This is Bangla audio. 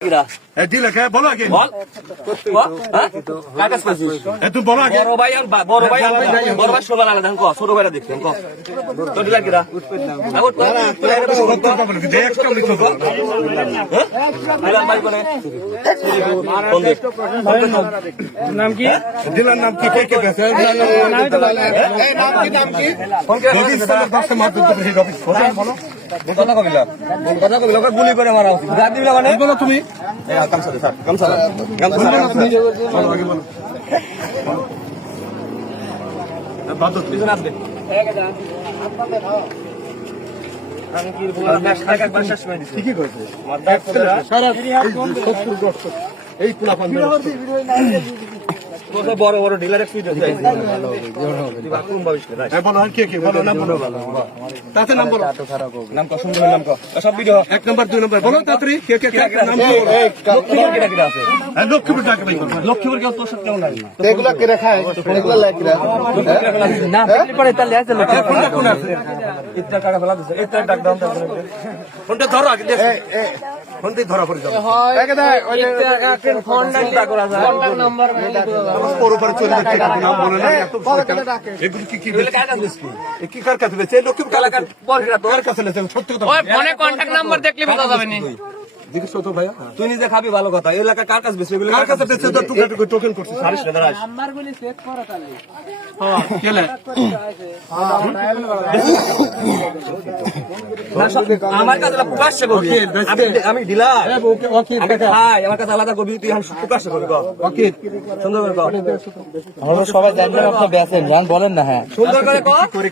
বলো আগে তুই বলো আগে বড় ভাই সবার আলাদা ছোট ভাইরা দেখছেন নাম কি? ডিলার নাম কি? গুলি করে মারা উচিত মানে বলো তুমি ঠিকই করেছে এই বড় বড় ডিলার বলো আর কে বলো নাম বলো তাতে নাম বলো নাম সুন্দর নাম সব ভিডিও 1 নম্বর 2 নম্বর বলো তাড়াতাড়ি কে নাম লক্ষ্মীপুর ডাকে ভাই লক্ষ্মীপুর কেউ তোর সাথে কেমন লাগে এগুলা কে রাখায় এগুলা লাইক না পরে তাহলে আছে কোনটা কোন আছে ইত্তা টাকা ফেলা দিছে ইত্তা টাকা দাম কোনটা ধরো আগে ফোনতে ধরা পড়ে যাবে কন্টাক্ট নাম্বার ওর উপরে চলে যাচ্ছে নাম বলে না এত এগুলো কি কি কার কাছে বেচে লক্ষ্মীপুর কালাকার তোর কাছে লেছে সত্যি কথা ওই ফোনে কন্টাক্ট নাম্বার দেখলে বোঝা যাবে না। জিজ্ঞেস তো ভাইয়া তুই নিজে খাবি ভালো কথা এই এলাকা কার কাছে বেশি এগুলো কার কাছে বেচে তো টুকু টোকেন করছিস সারিস না দাঁড়াস নাম্বারগুলি সেট করো তাহলে। হ্যাঁ কেলে আমার কাছে প্রকাশ্য করবি আমি ডিলার আমি খাই আমার কাছে আলাদা করবি তুই প্রকাশ্য করবি ওকে সুন্দর করে আমরা সবাই জানলাম আপনি বেচেন জান বলেন না হ্যাঁ সুন্দর করে